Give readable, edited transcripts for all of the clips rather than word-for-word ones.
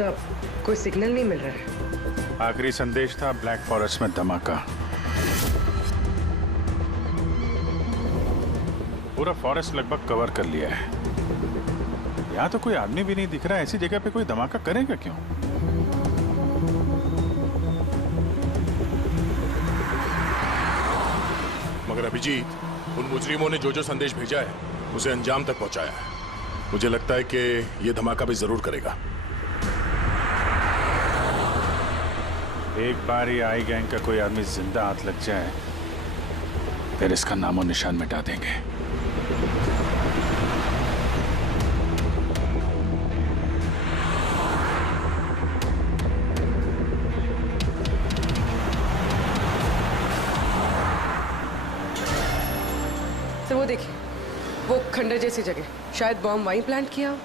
सब कोई सिग्नल नहीं मिल रहा है। आखिरी संदेश था ब्लैक फॉरेस्ट में धमाका। पूरा फॉरेस्ट लगभग कवर कर लिया है। यहाँ तो कोई आदमी भी नहीं दिख रहा है। ऐसी जगह पे कोई धमाका करेगा क्यों? मगर अभिजीत, उन मुजरिमों ने जो जो संदेश भेजा है उसे अंजाम तक पहुंचाया है। मुझे लगता है कि यह धमाका भी जरूर करेगा। एक बार ये आई गैंग का कोई आदमी जिंदा हाथ लग जाए फिर इसका नामो निशान मिटा देंगे। तो वो देखिए, वो खंडर जैसी जगह, शायद बॉम्ब वहीं प्लांट किया हो।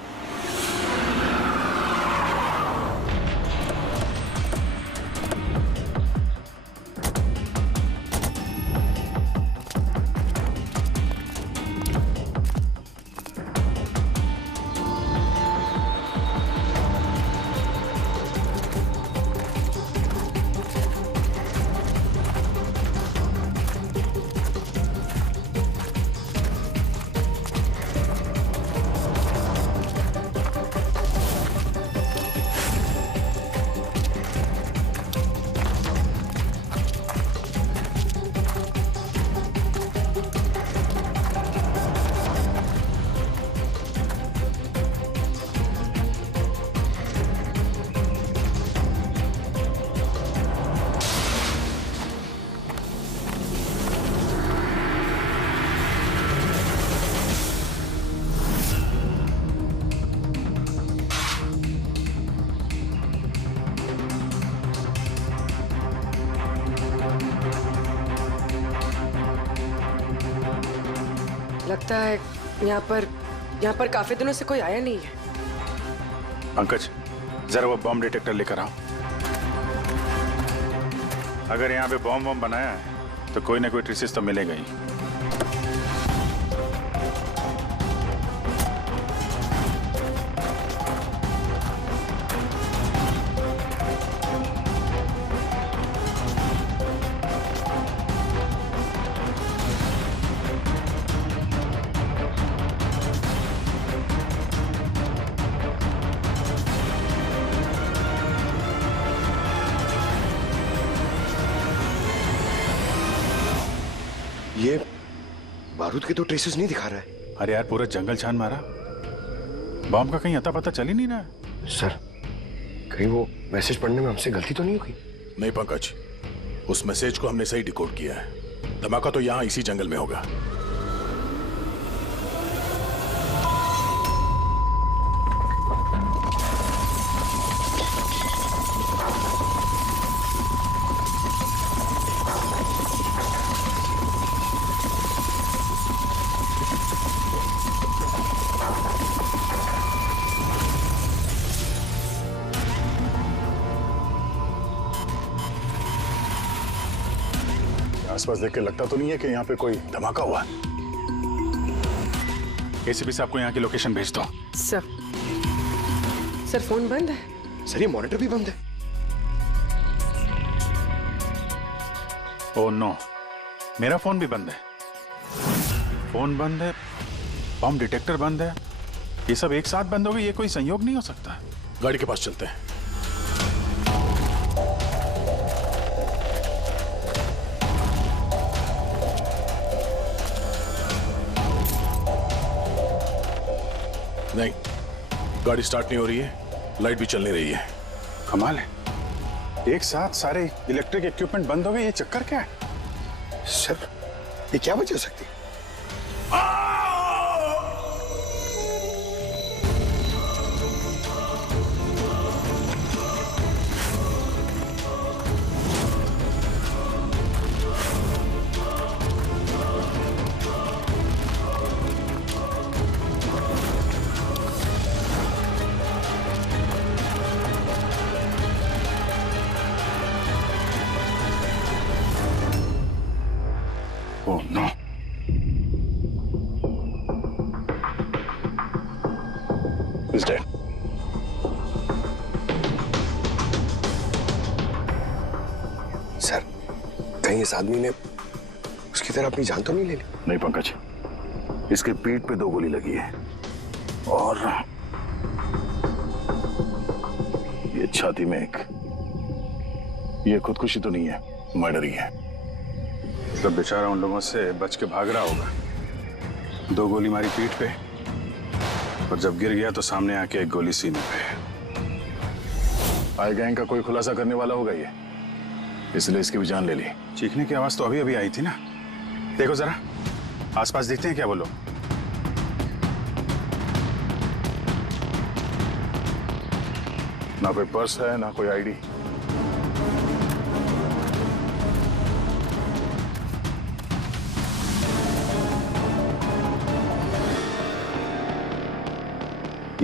लगता है यहाँ पर काफी दिनों से कोई आया नहीं है। पंकज, जरा वो बॉम्ब डिटेक्टर लेकर आओ। अगर यहाँ पे बॉम्ब बनाया है तो कोई ना कोई ट्रेसेस तो मिलेगा ही। ये बारूद के तो ट्रेसेस नहीं दिखा रहा है। अरे यार, पूरा जंगल छान मारा, बॉम्ब का कहीं अता पता चल ही नहीं रहा। सर, कहीं वो मैसेज पढ़ने में हमसे गलती तो नहीं होगी? नहीं पंकज, उस मैसेज को हमने सही डिकोड किया है। धमाका तो यहाँ इसी जंगल में होगा। आसपास देख के लगता तो नहीं है कि यहाँ पे कोई धमाका हुआ। एसीपी साहब को यहाँ की लोकेशन भेज दो। सर फोन बंद है। सर, ये मॉनिटर भी बंद है। ओह नो, मेरा फोन भी बंद है। फोन बंद है, बॉम्ब डिटेक्टर बंद है, ये सब एक साथ बंद हो गए। ये कोई संयोग नहीं हो सकता। गाड़ी के पास चलते हैं। नहीं, गाड़ी स्टार्ट नहीं हो रही है, लाइट भी चल नहीं रही है। कमाल है, एक साथ सारे इलेक्ट्रिक इक्विपमेंट बंद हो गए। ये चक्कर क्या है? सर, ये क्या वजह हो सकती है? Oh no. He's dead. कहीं इस आदमी ने उसकी तरह अपनी जान तो नहीं ले ली? नहीं पंकज, इसके पीठ पे 2 गोली लगी है और ये छाती में एक। ये खुदकुशी तो नहीं है, मर्डर ही है। तब बेचारा उन लोगों से बच के भाग रहा होगा। 2 गोली मारी पीठ पे और जब गिर गया तो सामने आके 1 गोली सीने पे। आई गैंग का कोई खुलासा करने वाला होगा ये, इसलिए इसकी भी जान ले ली। चीखने की आवाज तो अभी अभी आई थी ना। देखो जरा आसपास देखते हैं क्या बोलो। ना कोई पर्स है ना कोई आईडी।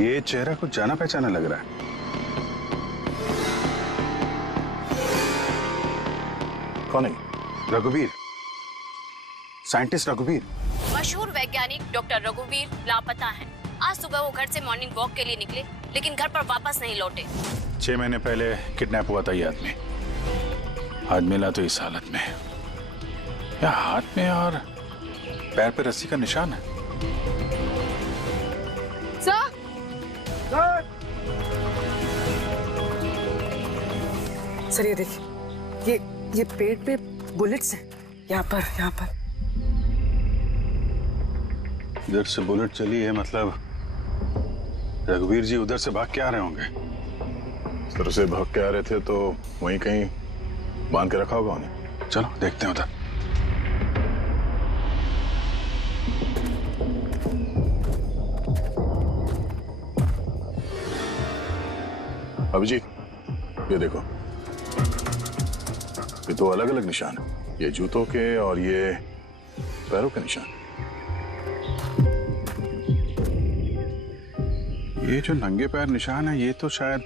ये चेहरा कुछ जाना पहचाना लग रहा है। कौन है? रघुवीर, साइंटिस्ट रघुवीर। मशहूर वैज्ञानिक डॉक्टर रघुवीर लापता हैं। आज सुबह वो घर से मॉर्निंग वॉक के लिए निकले, लेकिन घर पर वापस नहीं लौटे। 6 महीने पहले किडनैप हुआ था ये आदमी। आज मिला तो इस हालत में। या हाथ में और पैर पे रस्सी का निशान है। सर ये देखिए, ये पेट पे बुलेट्स हैं। यहाँ पर इधर से बुलेट चली है, मतलब रघुवीर जी उधर से भाग के आ रहे होंगे। इस तरह से भाग के आ रहे थे तो वहीं कहीं बांध के रखा होगा उन्हें। चलो देखते हैं उधर। अभिजीत ये देखो, ये 2 अलग अलग निशान है। ये जूतों के और ये पैरों के निशान। ये जो नंगे पैर निशान है ये तो शायद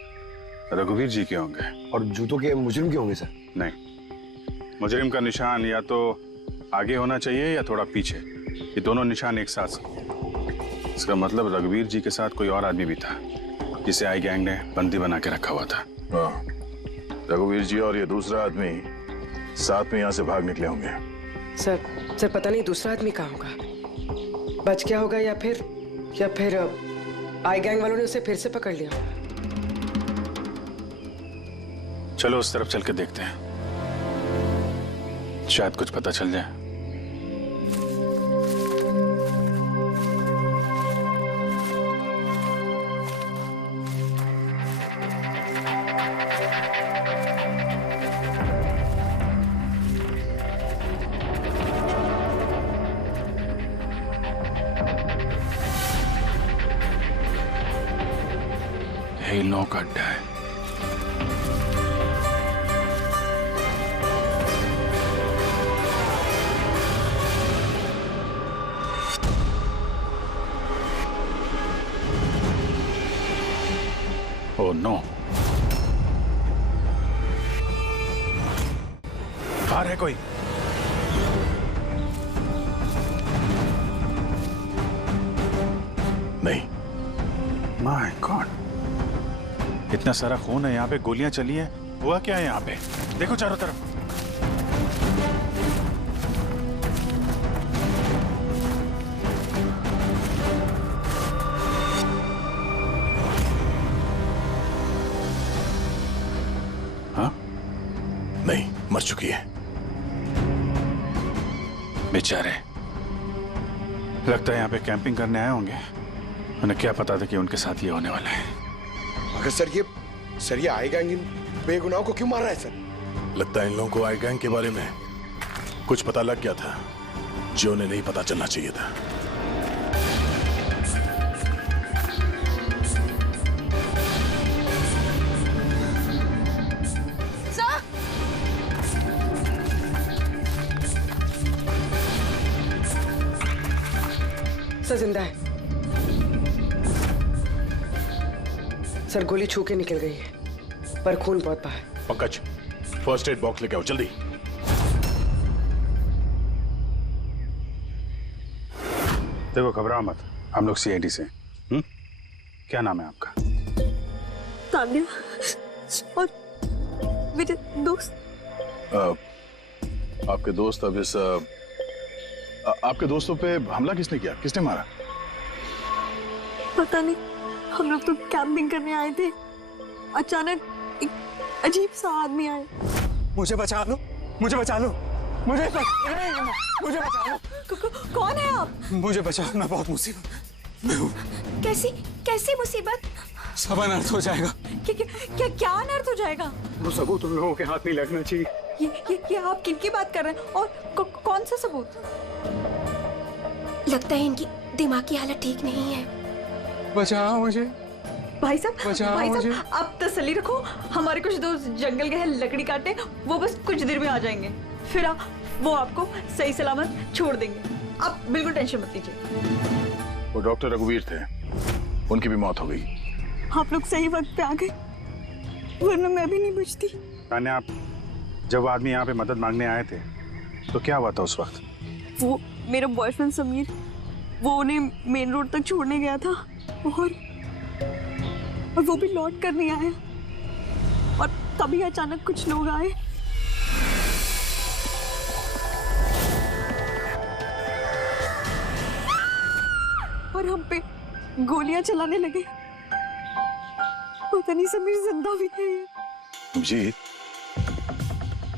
रघुवीर जी के होंगे। और जूतों के मुजरिम के होंगे सर? नहीं, मुजरिम का निशान या तो आगे होना चाहिए या थोड़ा पीछे। ये दोनों निशान एक साथ। इसका मतलब रघुवीर जी के साथ कोई और आदमी भी था जिसे आई गैंग ने बंदी बना के रखा हुआ था। हाँ, रघुवीर जी और ये दूसरा आदमी साथ में यहाँ से भाग निकले होंगे। सर पता नहीं दूसरा आदमी कहाँ होगा। बच गया होगा या फिर आई गैंग वालों ने उसे फिर से पकड़ लिया। चलो उस तरफ चल के देखते हैं, शायद कुछ पता चल जाए। यही लो का अड्डा है। ओह नो, बाहर है कोई। नहीं। माय गॉड, इतना सारा खून है यहाँ पे, गोलियां चली हैं। हुआ क्या है यहाँ पे? देखो चारों तरफ। हाँ? नहीं, मर चुकी है। बेचारे, लगता है यहाँ पे कैंपिंग करने आए होंगे। उन्हें क्या पता था कि उनके साथ ये होने वाला है। मगर सर ये आई गैंग इन बेगुनाहों को क्यों मार रहा है सर? लगता है इन लोगों को आई गैंग के बारे में कुछ पता लग गया था जो उन्हें नहीं पता चलना चाहिए था। सर जिंदा है। सर गोली छू के निकल गई है, पर खून बहुत बहा है। पंकज, फर्स्ट एड बॉक्स लेके आओ जल्दी। देखो घबराओ मत, हम लोग सीआईडी से। क्या नाम है आपका? तान्या और मेरे दोस्त। आपके दोस्त अब इस आपके दोस्तों पे हमला किसने किया, किसने मारा? पता नहीं, हम लोग तो कैंपिंग करने आए थे, अचानक एक अजीब सा आदमी आया। मुझे बचा लो, मुझे बचा लो, मुझे बचा लो। कौन है आप? मुझे बचाओ, मैं बहुत मुसीबत में हूँ। कैसी मुसीबत? सब अनर्थ हो जाएगा। क्या अनर्थ हो जाएगा? वो सबूत उन लोगों के हाथ नहीं लगना चाहिए। ये आप किनकी बात कर रहे हैं और कौन सा सबूत? लगता है इनकी दिमागी हालत ठीक नहीं है। बचाओ मुझे। भाई साहब, मुझे। आप तसल्ली रखो, हमारे कुछ दोस्त जंगल गए हैं लकड़ी काटने, वो बस कुछ देर में आ जाएंगे, फिर वो आपको सही सलामत छोड़ देंगे, आप बिल्कुल टेंशन मत लीजिए। वो डॉक्टर रघुवीर थे, उनकी भी मौत हो गई। आप लोग सही वक्त पे आ गए, वरना मैं भी नहीं बचती। तान्या, जब वो आदमी यहाँ पे मदद मांगने आए थे तो क्या हुआ था उस वक्त? वो मेरा बॉयफ्रेंड समीर, वो उन्हें मेन रोड तक छोड़ने गया था और वो भी लौट कर नहीं आया, और तभी अचानक कुछ लोग आए। और हम पे गोलियां चलाने लगे। पता नहीं समीर जिंदा भी है। जी,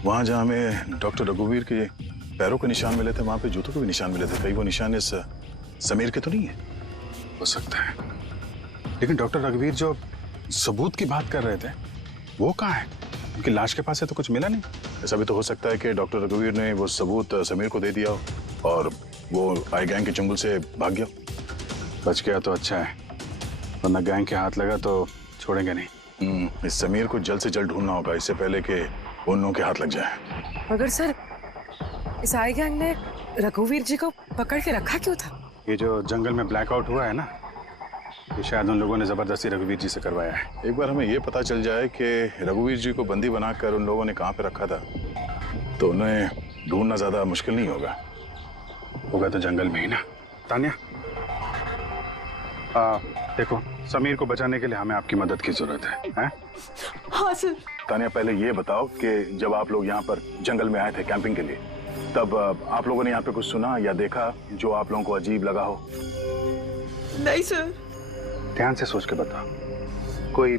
वहां जहां हमें डॉक्टर रघुवीर के पैरों के निशान मिले थे, वहां पे जूतों के भी निशान मिले थे। कहीं वो निशान इस समीर के तो नहीं है? हो सकता है, लेकिन डॉक्टर रघुवीर जो सबूत की बात कर रहे थे वो कहाँ है? उनकी लाश के पास है तो कुछ मिला नहीं। ऐसा भी तो हो सकता है कि डॉक्टर रघुवीर ने वो सबूत समीर को दे दिया हो और वो आई गैंग के चंगुल से भाग गया। बच गया तो अच्छा है, वरना गैंग के हाथ लगा तो छोड़ेंगे नहीं। इस समीर को जल्द से जल्द ढूंढना होगा, इससे पहले कि उन लोगों के हाथ लग जाए। मगर सर, इस आई गैंग ने रघुवीर जी को पकड़ के रखा क्यों था? ये जो जंगल में ब्लैकआउट हुआ है ना, ये शायद उन लोगों ने जबरदस्ती रघुवीर जी से करवाया है। एक बार हमें ये पता चल जाए कि रघुवीर जी को बंदी बनाकर उन लोगों ने कहाँ पे रखा था, तो उन्हें ढूंढना ज्यादा मुश्किल नहीं होगा। होगा तो जंगल में ही ना। तान्या, देखो, समीर को बचाने के लिए हमें आपकी मदद की जरूरत है? हाँ सर। तान्या, पहले ये बताओ कि जब आप लोग यहाँ पर जंगल में आए थे कैंपिंग के लिए, तब आप लोगों ने यहाँ पे कुछ सुना या देखा जो आप लोगों को अजीब लगा हो? नहीं सर। ध्यान से सोच के बताओ। कोई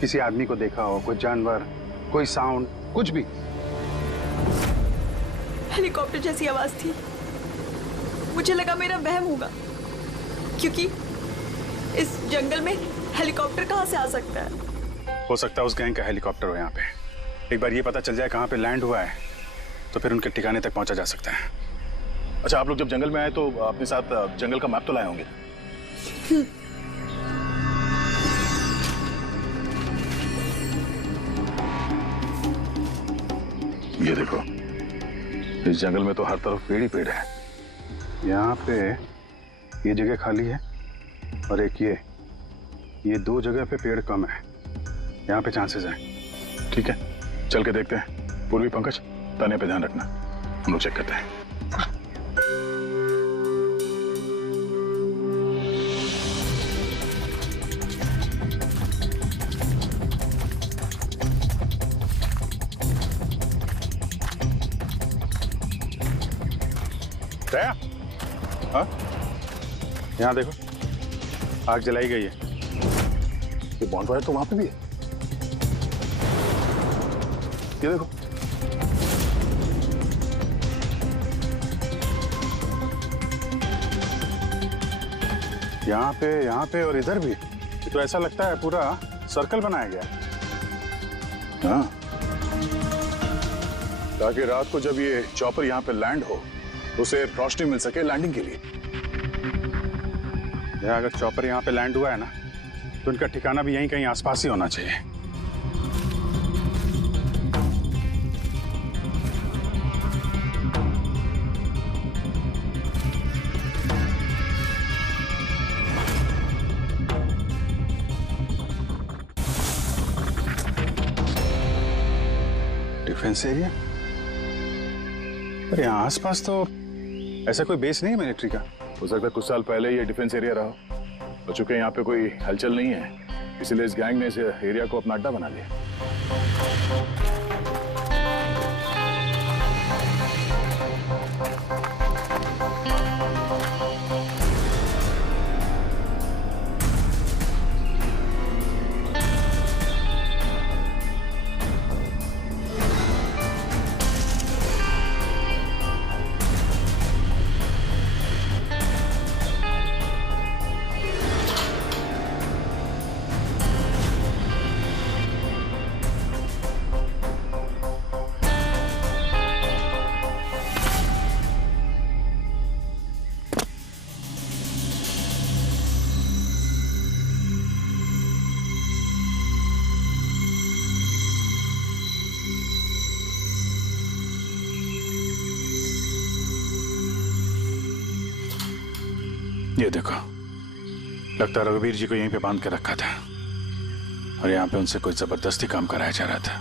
किसी आदमी को देखा हो, कोई जानवर, कोई साउंड, कुछ भी? हेलीकॉप्टर जैसी आवाज थी, मुझे लगा मेरा वहम होगा, क्योंकि इस जंगल में हेलीकॉप्टर कहाँ से आ सकता है? हो सकता है उस गैंग का हेलीकॉप्टर हो यहाँ पे। एक बार ये पता चल जाए कहाँ पे लैंड हुआ है तो फिर उनके ठिकाने तक पहुंचा जा सकता है। अच्छा, आप लोग जब जंगल में आए तो अपने साथ जंगल का मैप तो लाए होंगे? ये देखो, इस जंगल में तो हर तरफ पेड़ ही पेड़ है। यहाँ पे ये जगह खाली है और एक ये दो जगह पे पेड़ कम है, यहाँ पे चांसेस हैं। ठीक है, चल के देखते हैं। पूर्वी, पंकज, तान्या पे ध्यान रखना, हम लोग चेक करते हैं। दया, हाँ, यहाँ देखो, आग जलाई गई है। ये बॉन्डफायर तो वहां पे भी है। ये देखो, यहाँ पे और इधर भी। ये तो ऐसा लगता है पूरा सर्कल बनाया गया है। हाँ, ताकि रात को जब ये चॉपर यहाँ पे लैंड हो उसे रोशनी मिल सके लैंडिंग के लिए। अगर चॉपर यहाँ पे लैंड हुआ है ना, तो उनका ठिकाना भी यहीं कहीं आसपास ही होना चाहिए। Defence area? पर यहाँ आसपास तो ऐसा कोई बेस नहीं है मिलिट्री का। हो सकता है कुछ साल पहले ये डिफेंस एरिया रहा हो, और चूंकि यहाँ पे कोई हलचल नहीं है, इसलिए इस गैंग ने इस एरिया को अपना अड्डा बना लिया। ये देखो, लगता है रघुवीर जी को यहीं पे बांध के रखा था और यहाँ पे उनसे कोई जबरदस्ती काम कराया जा रहा था।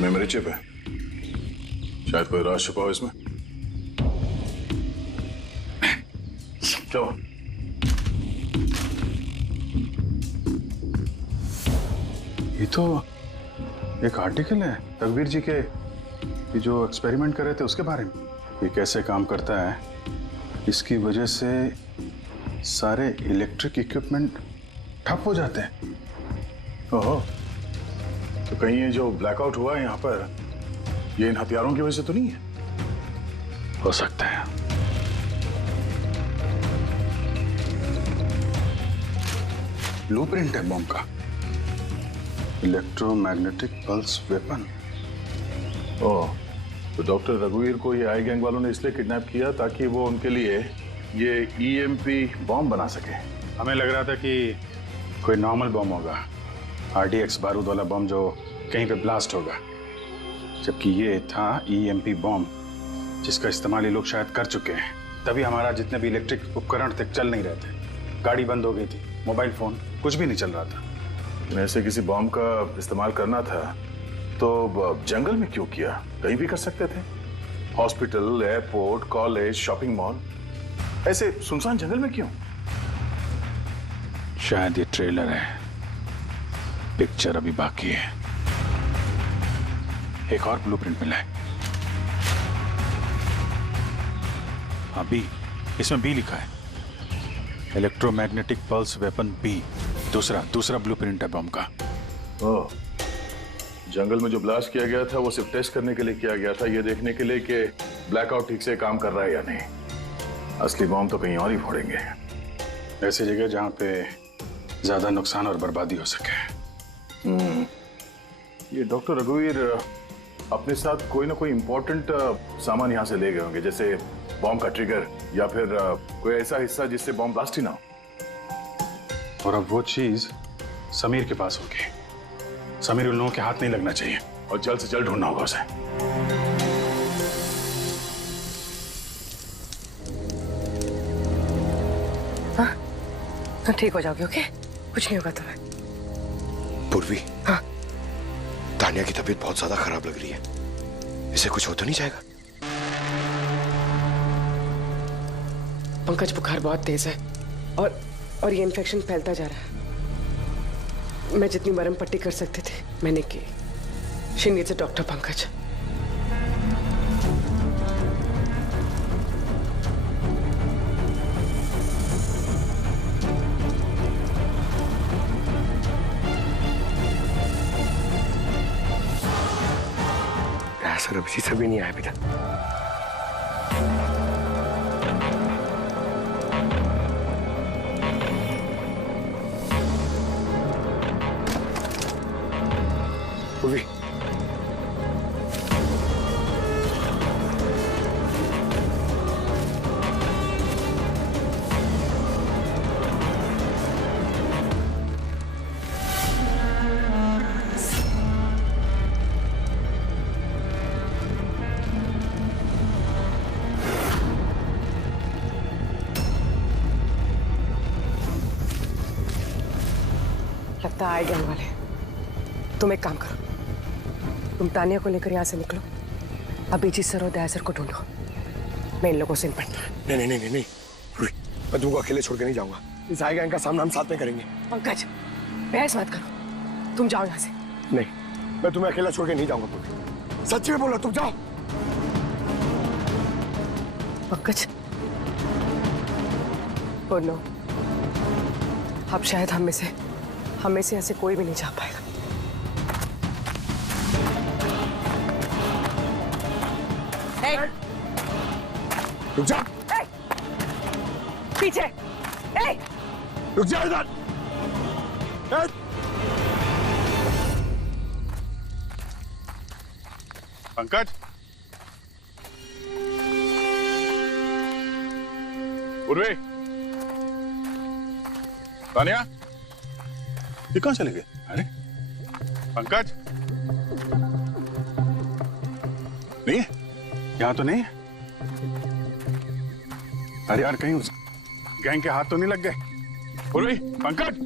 मेमोरी चिप है, शायद कोई राज छुपा हो इसमें। क्या हुआ? ये तो एक आर्टिकल है रघुवीर जी के, ये जो एक्सपेरिमेंट कर रहे थे उसके बारे में। ये कैसे काम करता है, इसकी वजह से सारे इलेक्ट्रिक इक्विपमेंट ठप हो जाते हैं। ओहो, तो कहीं ये जो ब्लैकआउट हुआ है यहाँ पर, ये इन हथियारों की वजह से तो नहीं है? हो सकता है। ब्लूप्रिंट है बॉम्ब का, इलेक्ट्रोमैग्नेटिक पल्स वेपन। ओह, तो डॉक्टर रघुवीर को ये आई गैंग वालों ने इसलिए किडनैप किया ताकि वो उनके लिए ये ईएमपी बॉम्ब बना सके। हमें लग रहा था कि कोई नॉर्मल बॉम्ब होगा, आरडीएक्स बारूद वाला बॉम्ब जो कहीं पे ब्लास्ट होगा, जबकि ये था ईएमपी बॉम्ब जिसका इस्तेमाल ये लोग शायद कर चुके हैं। तभी हमारा जितने भी इलेक्ट्रिक उपकरण थे चल नहीं रहे थे, गाड़ी बंद हो गई थी, मोबाइल फोन कुछ भी नहीं चल रहा था। ऐसे किसी बॉम्ब का इस्तेमाल करना था तो जंगल में क्यों किया? कहीं भी कर सकते थे, hospital, airport, college, shopping mall, ऐसे सुनसान जंगल में क्यों? शायद ये ट्रेलर है, पिक्चर अभी बाकी है। एक और ब्लूप्रिंट मिला है। हाँ, बी, इसमें बी लिखा है, इलेक्ट्रोमैग्नेटिक पल्स वेपन बी। दूसरा ब्लूप्रिंट है बॉम्ब का। ओह, जंगल में जो ब्लास्ट किया गया था वो सिर्फ टेस्ट करने के लिए किया गया था, ये देखने के लिए कि ब्लैकआउट ठीक से काम कर रहा है या नहीं। असली बॉम्ब तो कहीं और ही फोड़ेंगे, ऐसी जगह जहां पे ज्यादा नुकसान और बर्बादी हो सके। ये डॉक्टर रघुवीर अपने साथ कोई ना कोई इंपॉर्टेंट सामान यहाँ से ले गए होंगे, जैसे बॉम्ब का ट्रिगर या फिर कोई ऐसा हिस्सा जिससे बॉम्ब ब्लास्ट ही ना हो। और अब वो चीज समीर के पास होगी। समीर उन लोगों के हाथ नहीं लगना चाहिए और जल्द से जल्द ढूंढना होगा उसे। हाँ, ठीक हो जाओगे, ओके? कुछ नहीं होगा तुम्हें। पूर्वी, हाँ? तानिया की तबीयत बहुत ज्यादा खराब लग रही है, इसे कुछ हो तो नहीं जाएगा? पंकज, बुखार बहुत तेज है और ये इन्फेक्शन फैलता जा रहा है। मैं जितनी मरहम पट्टी कर सकती थी मैंने की। She needs a doctor, Pankaj. Sir अभी से भी नहीं आया बेटा। पूर्वी, लगता है आई गैंग वाले। तुम एक काम करो, तुम तानिया को लेकर यहाँ से निकलो, अभिजीत सर और दया सर को ढूंढो। मैं इन लोगों से निपटना। नहीं, मैं तुमको अकेले छोड़ के नहीं जाऊंगा। इस आई गैंग का सामना हम साथ में करेंगे। पंकज, बहस मत करो, तुम जाओ यहाँ से। नहीं, मैं तुम्हें अकेला छोड़ के नहीं जाऊंगा पूर्वी। सच्ची में बोला, तुम जाओ। पंकज, बोलो, अब शायद हम में से यहाँ से कोई भी नहीं जा पाएगा। रुक जा। पीछे। रुक जा इधर। पंकज, उर्वे, तानिया, ये कहाँ चले गए? अरे पंकज, नहीं है? यहाँ तो नहीं है। अरे यार कहीं उस गैंग के हाथ तो नहीं लग गए? बोलो पंकज,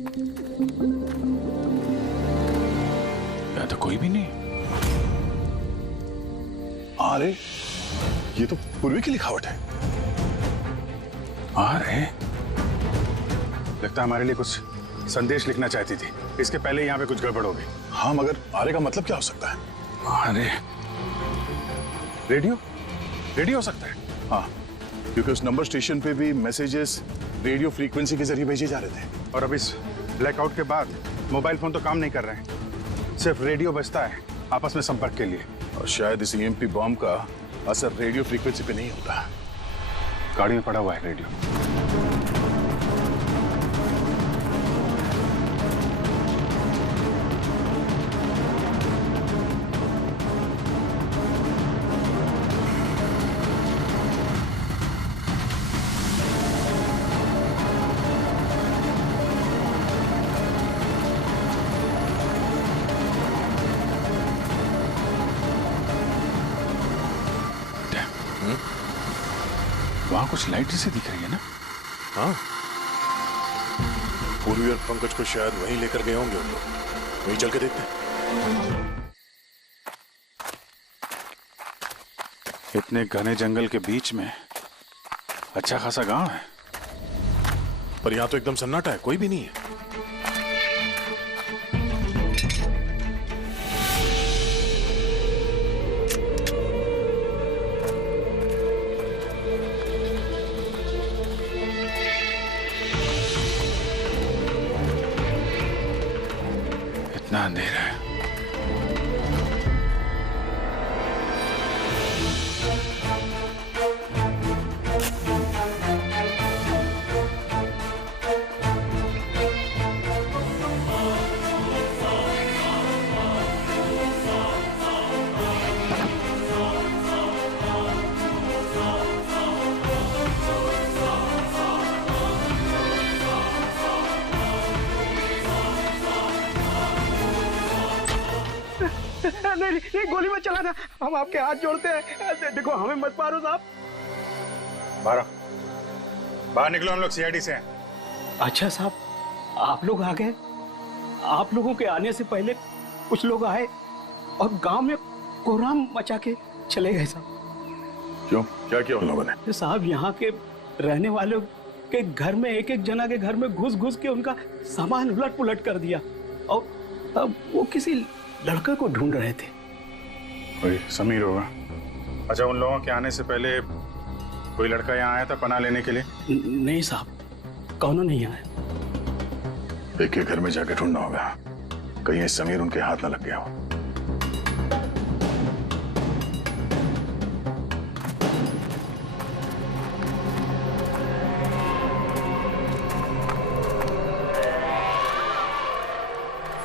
यहाँ तो कोई भी नहीं। अरे ये तो पूर्वी की लिखावट है। अरे लगता है हमारे लिए कुछ संदेश लिखना चाहती थी। इसके पहले यहाँ पे कुछ गड़बड़ हो गई। हाँ मगर आरे का मतलब क्या हो सकता है? अरे रेडियो, रेडियो हो सकता है। हाँ, क्योंकि उस नंबर स्टेशन पे भी मैसेजेस रेडियो फ्रीक्वेंसी के जरिए भेजे जा रहे थे। और अब इस ब्लैकआउट के बाद मोबाइल फोन तो काम नहीं कर रहे हैं, सिर्फ रेडियो बजता है आपस में संपर्क के लिए। और शायद इस ईएमपी बॉम्ब का असर रेडियो फ्रीक्वेंसी पे नहीं होता। गाड़ी में पड़ा हुआ है रेडियो। वहां कुछ लाइट जैसे दिख रही है ना? हाँ, पूर्वी और पंकज को शायद वहीं लेकर गए होंगे उन लोग। वहीं चल के देखते हैं। इतने घने जंगल के बीच में अच्छा खासा गांव है, पर यहाँ तो एकदम सन्नाटा है, कोई भी नहीं है। इतना अंधेरा है। नहीं, गोली मत चला था। हम आपके हाथ जोड़ते हैं, देखो हमें मत मारो साहब। बाहर निकलो, हम लोग सीआईडी से हैं। अच्छा साहब, आप लोग आ गए। आप लोगों के आने से पहले कुछ लोग आए और गांव में कोहराम मचा के चले गए साहब। क्यों, क्या किया उन लोगों ने? साहब यहाँ के रहने वालों के घर में, एक एक जना के घर में घुस घुस के उनका सामान उलट पुलट कर दिया। और अब वो किसी लड़के को ढूंढ रहे थे। कोई समीर होगा। अच्छा, उन लोगों के आने से पहले कोई लड़का यहाँ आया था पनाह लेने के लिए? नहीं साहब, कौनो नहीं आया। एक के घर में जाके ढूंढना होगा, कहीं समीर उनके हाथ न लग गया हो।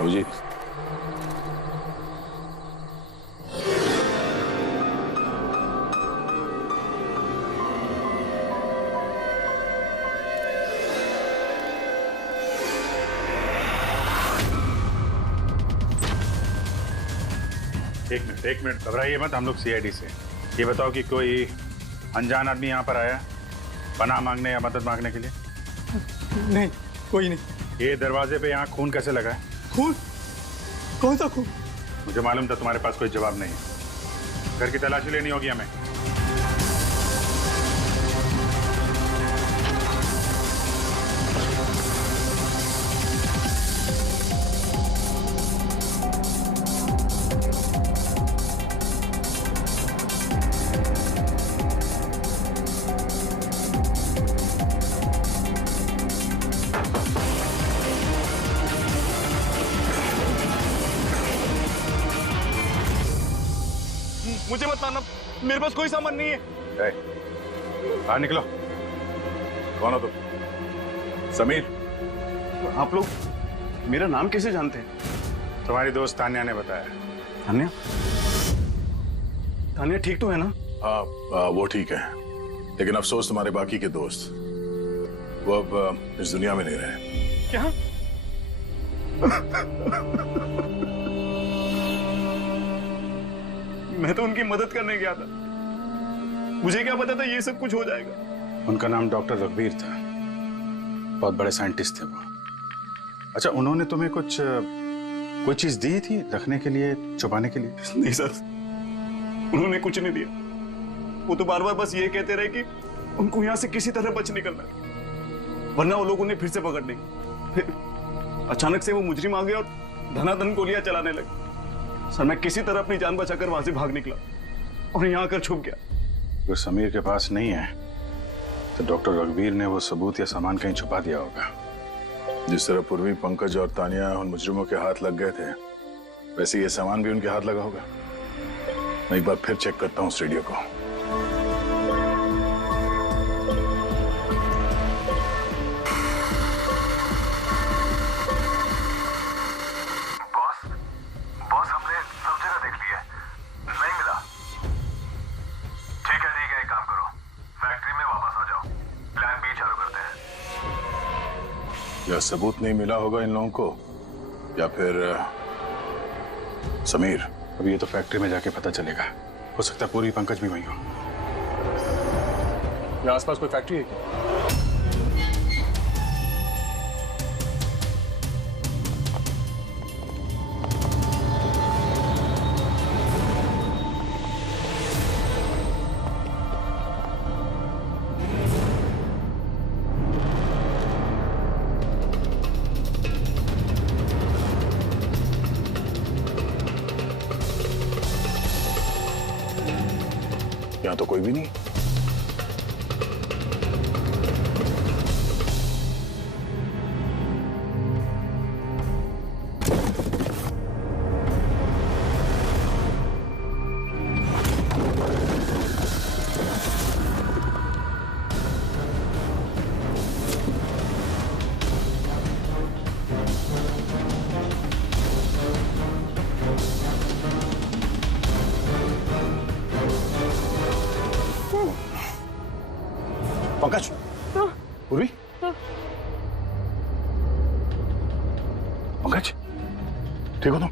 जी एक मिनट घबराइए मत, हम लोग सीआईडी से। ये बताओ कि कोई अनजान आदमी यहाँ पर आया पनाह मांगने या मदद मांगने के लिए? नहीं, कोई नहीं। ये दरवाजे पे यहाँ खून कैसे लगा है? खून? कौन सा खून? मुझे मालूम था तुम्हारे पास कोई जवाब नहीं है। घर की तलाशी लेनी होगी हमें। मुझे मत मारना, मेरे पास कोई सामान नहीं है। बाहर निकलो। कौन हो तुम? समीर? आप लोग मेरा नाम कैसे जानते हैं? तुम्हारी दोस्त तान्या ने बताया। तान्या? तान्या ठीक तो है ना? हाँ, वो ठीक है, लेकिन अफसोस तुम्हारे बाकी के दोस्त वो अब इस दुनिया में नहीं रहे। क्या? मैं तो उनकी मदद करने गया था। मुझे क्या पता था ये सब कुछ हो जाएगा। उनका नाम डॉक्टर रघुवीर था, बहुत बड़े साइंटिस्ट थे वो। अच्छा, उन्होंने तुम्हें कुछ कोई चीज दी थी रखने के लिए, छुपाने के लिए? नहीं सर, उन्होंने कुछ नहीं दिया। वो तो बार बार बस ये कहते रहे कि उनको यहाँ से किसी तरह बच निकलना है, वरना वो लोग उन्हें फिर से पकड़ लेंगे। फिर अचानक से वो मुजरिम आ गए और धनाधन गोलियां चलाने लगे। सर, मैं किसी तरह अपनी जान बचाकर वहां से भाग निकला और यहाँ आकर छुप गया। अगर समीर के पास नहीं है तो डॉक्टर रघुवीर ने वो सबूत या सामान कहीं छुपा दिया होगा। जिस तरह पूर्वी, पंकज और तानिया उन मुजरिमों के हाथ लग गए थे, वैसे ये सामान भी उनके हाथ लगा होगा। मैं एक बार फिर चेक करता हूँ उस रेडियो को। बॉस, हमने सब जगह देख लिया, नहीं मिला। ठीक है, एक काम करो, फैक्ट्री में वापस आ जाओ, प्लान बी चालू करते हैं। या सबूत नहीं मिला होगा इन लोगों को, या फिर समीर। अब ये तो फैक्ट्री में जाके पता चलेगा। हो सकता है पूरी, पंकज भी वहीं हो। यहाँ आसपास कोई फैक्ट्री है क्या? यहाँ तो कोई भी नहीं। पंकज, पूर्वी, पंकज, ठीक हो तुम?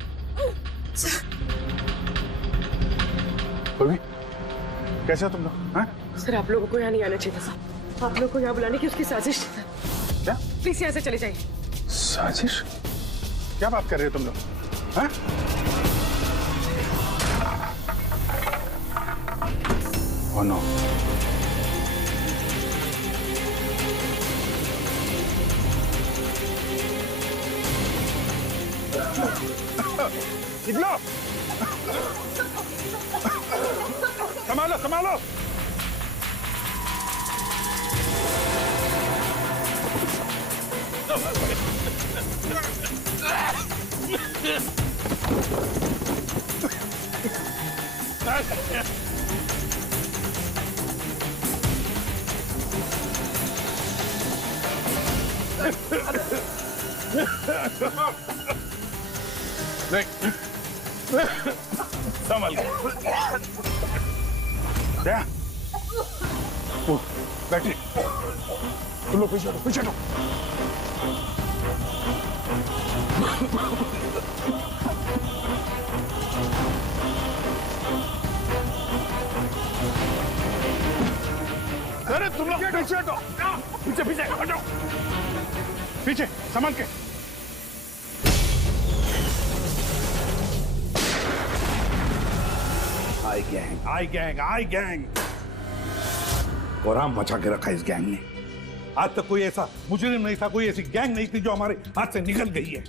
पूर्वी, कैसे हो तुम लोग? हाँ? सर, आप लोगों को यहाँ नहीं आना चाहिए था। आप लोगों को यहाँ बुलाने की उसकी साजिश थी। क्या प्लीज यहाँ से चले जाइए। साजिश? क्या बात कर रहे हो तुम लोग? हाँ? Oh no. निकलो! संभालो, संभालो! संभल गया। बैठिए, तुम लोग पीछे हटो, पीछे हटो। अरे तुम लोग पीछे हटो, पीछे पीछे हटो, पीछे संभल के। आई गैंग कोराम मचा के रखा इस गैंग ने। आज तक कोई ऐसा मुजरिम नहीं था, कोई ऐसी गैंग नहीं थी जो हमारे हाथ से निकल गई है।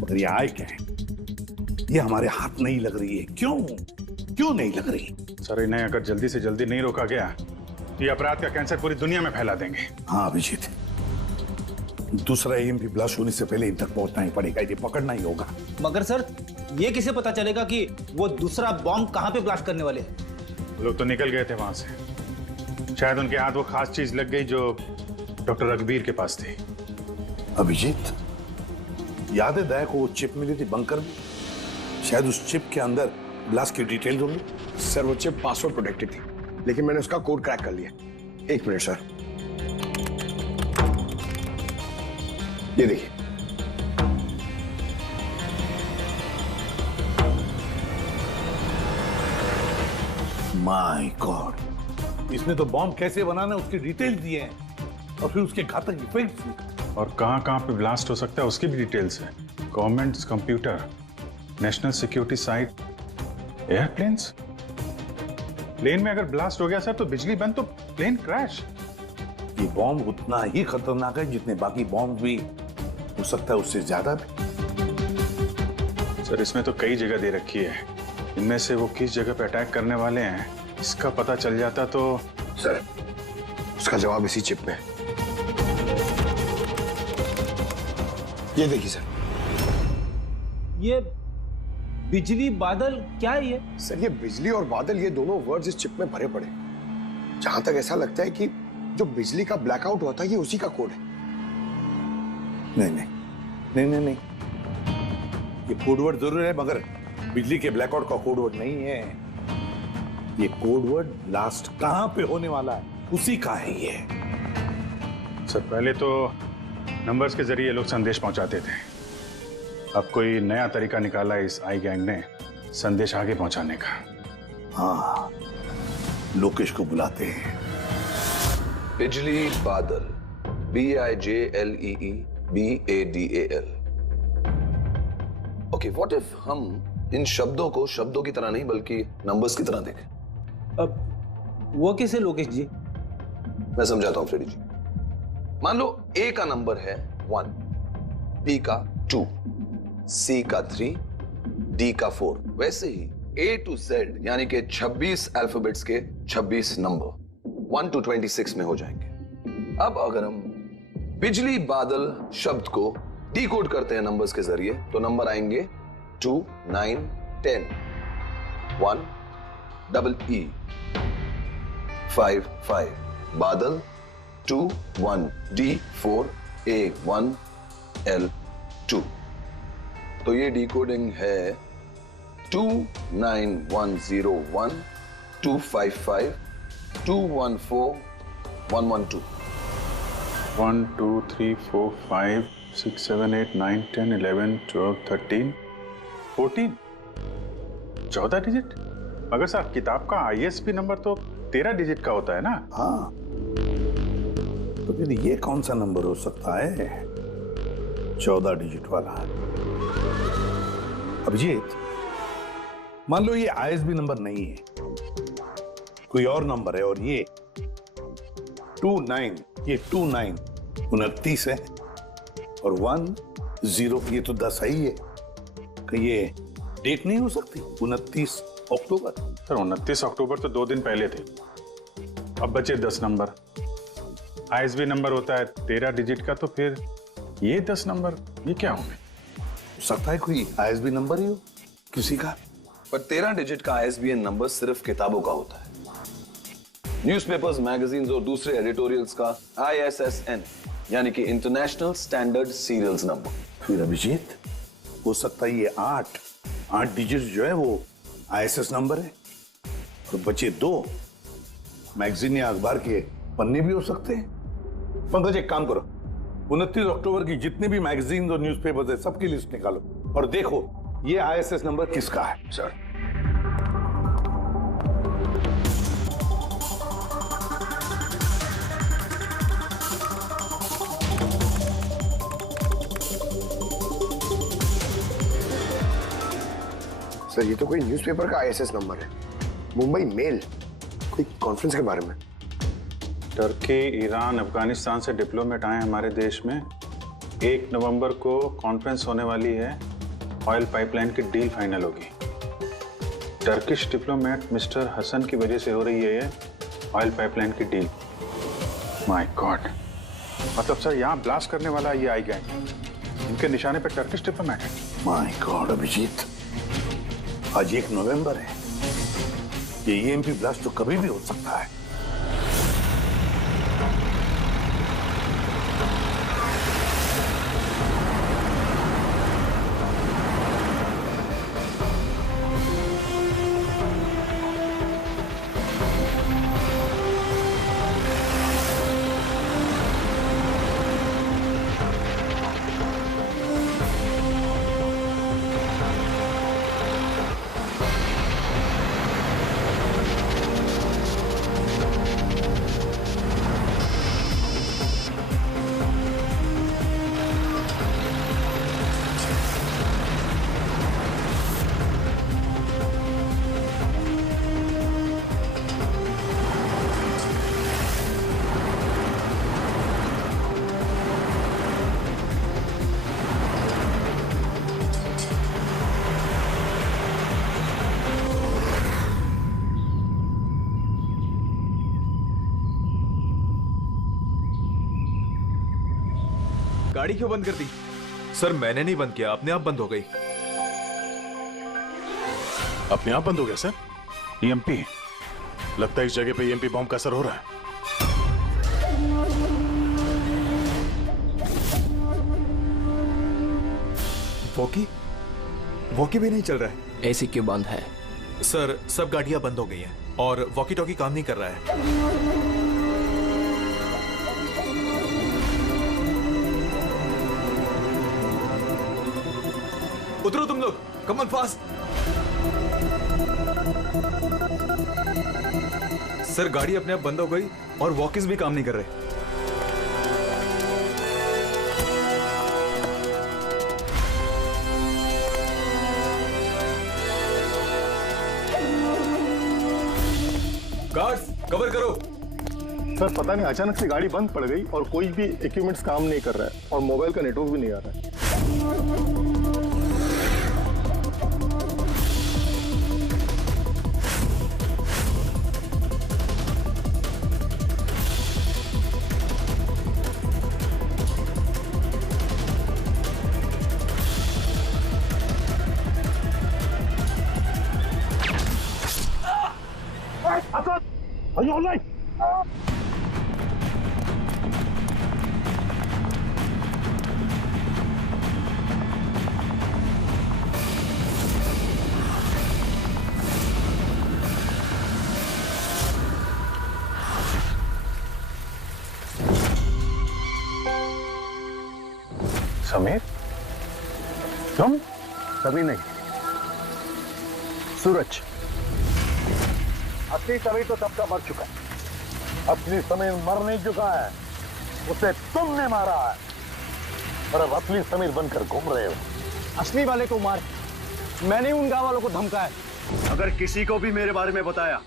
मगर ये आई गैंग, ये हमारे हाथ नहीं लग रही है। क्यों नहीं लग रही? सर, इन्हें अगर जल्दी से जल्दी नहीं रोका गया तो ये अपराध का कैंसर पूरी दुनिया में फैला देंगे। हाँ अभिजीत, दूसरा एम भी ब्लास्ट होने से पहले इन तक पहुंचना ही पड़ेगा, इन्हें पकड़ना ही होगा। मगर सर, ये किसे पता चलेगा कि वो दूसरा बॉम्ब कहाँ पे ब्लास्ट करने वाले हैं? लोग तो निकल गए थे वहां से, शायद उनके हाथ वो खास चीज लग गई जो डॉक्टर रघुवीर के पास थी। अभिजीत, याद है दया को वो चिप मिली थी बंकर में? शायद उस चिप के अंदर ब्लास्ट की डिटेल्स होंगी। सर, वो चिप पासवर्ड प्रोटेक्टेड थी, लेकिन मैंने उसका कोड क्रैक कर लिया। एक मिनट सर, ये देखिए। माय गॉड, इसने तो बॉम्ब कैसे बनाना है उसके डिटेल्स दिए हैं और फिर उसके घातक इफेक्ट्स भी। और कहां पे ब्लास्ट हो सकता है उसकी भी डिटेल्स है। Government computer, national security site, airplanes. Plane में अगर ब्लास्ट हो गया सर तो बिजली बंद तो प्लेन क्रैश। ये बॉम्ब उतना ही खतरनाक है जितने बाकी बॉम्ब भी हो सकता है, उससे ज्यादा भी। सर इसमें तो कई जगह दे रखी है, इनमें से वो किस जगह पे अटैक करने वाले हैं इसका पता चल जाता तो। सर उसका जवाब इसी चिप में है। ये देखिए सर, ये बिजली बादल क्या है ये? सर ये बिजली और बादल, ये दोनों वर्ड्स इस चिप में भरे पड़े। जहां तक ऐसा लगता है कि जो बिजली का ब्लैकआउट हुआ था ये उसी का कोड है। नहीं नहीं नहीं नहीं नहीं, ये कोडवर्ड जरूर है मगर बिजली के ब्लैकआउट का कोडवर्ड नहीं है। ये कोडवर्ड ब्लास्ट कहां पे होने वाला है उसी का है ये। सर पहले तो नंबर्स के जरिए लोग संदेश पहुंचाते थे, अब कोई नया तरीका निकाला है इस आई गैंग ने संदेश आगे पहुंचाने का। हाँ, लोकेश को बुलाते हैं। बिजली बादल, BIJLEEBADAL। ओके, व्हाट इफ हम इन शब्दों को शब्दों की तरह नहीं बल्कि नंबर्स की तरह देखें? अब वो कैसे लोकेश जी? मैं समझाता हूं फ्रेडी जी। मान लो A का नंबर है 1, B का 2, C का 3, D का 4। वैसे ही A to Z यानी कि 26 अल्फाबेट्स के 26 नंबर 1 to 26 में हो जाएंगे। अब अगर हम बिजली बादल शब्द को डिकोड करते हैं नंबर्स के जरिए तो नंबर आएंगे 2, 9, 10, 1, EE, 5, 5, बादल 2, 1, D, 4, A, 1, L, 2। तो ये डिकोडिंग है 29101 255 214 112। 1 2 3 4 5 6 7 8 9 10 11 12 13 14 14 डिजिट। मगर साहब किताब का ISB नंबर तो 13 डिजिट का होता है ना। हाँ, तो फिर ये कौन सा नंबर हो सकता है 14 डिजिट वाला? अभिजीत, मान लो ये ISB नंबर नहीं है, कोई और नंबर है और ये 29, ये 29 29 है और 10 ये तो 10 ही है। कहीं ये डेट नहीं हो सकती 29 अक्टूबर? सर 29 अक्टूबर तो 2 दिन पहले थे, अब बचे 10 नंबर। ISB नंबर होता है 13 डिजिट का, तो फिर ये 10 नंबर ये क्या होंगे? हो सकता है कोई ISB नंबर ही हो किसी का। पर 13 डिजिट का ISBN नंबर सिर्फ किताबों का होता है। न्यूज़पेपर्स, मैगजीन्स और दूसरे एडिटोरियल्स का ISSN यानी कि इंटरनेशनल स्टैंडर्ड सीरियल्स नंबर। फिर अभिजीत, हो सकता है ये 8 डिजिट जो है वो ISS नंबर है और बचे 2 मैगजीन या अखबार के पन्ने भी हो सकते हैं। पंकज एक काम करो, 29 अक्टूबर की जितने भी मैगजीन और न्यूज़पेपर्स है सबकी लिस्ट निकालो और देखो ये ISS नंबर किसका है। सर सर ये तो कोई न्यूज़पेपर का ISS नंबर है। मुंबई मेल, कोई कॉन्फ्रेंस के बारे में। टर्की, ईरान, अफगानिस्तान से डिप्लोमेट आए हमारे देश में। 1 नवंबर को कॉन्फ्रेंस होने वाली है, ऑयल पाइपलाइन की डील फाइनल होगी। टर्किश डिप्लोमेट मिस्टर हसन की वजह से हो रही है ये ऑयल पाइपलाइन की डील। माय गॉड, मतलब सर यहाँ ब्लास्ट करने वाला ये आई गैंग, इनके निशाने पे टर्किश डिप्लोमेट है। माय गॉड अभिजीत, आज 1 नवंबर है, ये EMP ब्लास्ट तो कभी भी हो सकता है। गाड़ी क्यों बंद कर दी? सर मैंने नहीं बंद किया, अपने आप बंद हो गई। अपने आप बंद हो गया सर? ईएमपी लगता है इस जगह पे ईएमपी बॉम्ब का असर हो रहा है। वॉकी भी नहीं चल रहा है। एसी क्यों बंद है? सर सब गाड़ियां बंद हो गई हैं और वॉकी टॉकी काम नहीं कर रहा है। उतरो तुम लोग, कम ऑन फास्ट। सर गाड़ी अपने आप बंद हो गई और वॉकिस भी काम नहीं कर रहे। गार्ड्स कवर करो। सर पता नहीं अचानक से गाड़ी बंद पड़ गई और कोई भी इक्विपमेंट्स काम नहीं कर रहा है और मोबाइल का नेटवर्क भी नहीं आ रहा है। Are you all right? Sameer, तुम? कभी नहीं। सूरज, असली समीर तो तब का मर चुका है। असली समीर मर नहीं चुका है, उसे तुमने मारा है और अब असली समीर बनकर घूम रहे हो। असली वाले को मार, मैंने उन गांव वालों को धमकाया। अगर किसी को भी मेरे बारे में बताया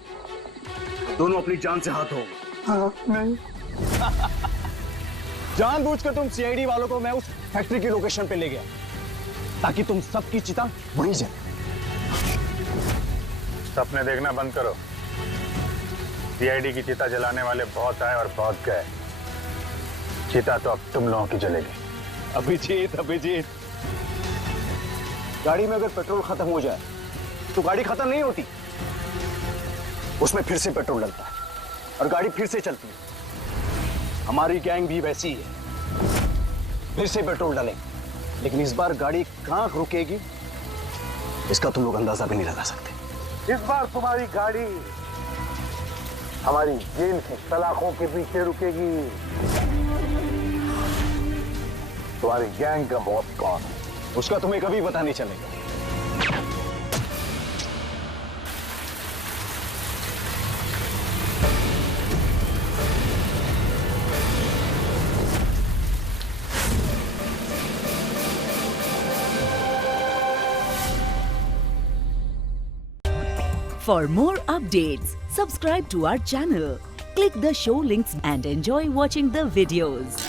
दोनों अपनी जान से हाथ धो। नहीं। जानबूझकर तुम सीआईडी वालों को मैं उस फैक्ट्री की लोकेशन पे ले गया ताकि तुम सबकी चिता वहीं जाए। सपने देखना बंद करो। सीआईडी की चिता जलाने वाले बहुत आए और बहुत गए। चिता तो अब तुम लोगों की जलेगी। अभिजीत, गाड़ी में अगर पेट्रोल खत्म हो जाए तो गाड़ी खत्म नहीं होती, उसमें फिर से पेट्रोल डलता है और गाड़ी फिर से चलती है। हमारी गैंग भी वैसी ही है, फिर से पेट्रोल डालेंगे, लेकिन इस बार गाड़ी कहां रुकेगी इसका तुम लोग अंदाजा भी नहीं लगा सकते। इस बार तुम्हारी गाड़ी हमारी जेल की सलाखों के पीछे रुकेगी। तुम्हारी गैंग का बॉस कौन है उसका तुम्हें कभी पता नहीं चलेगा। For more updates, subscribe to our channel, click the show links and enjoy watching the videos.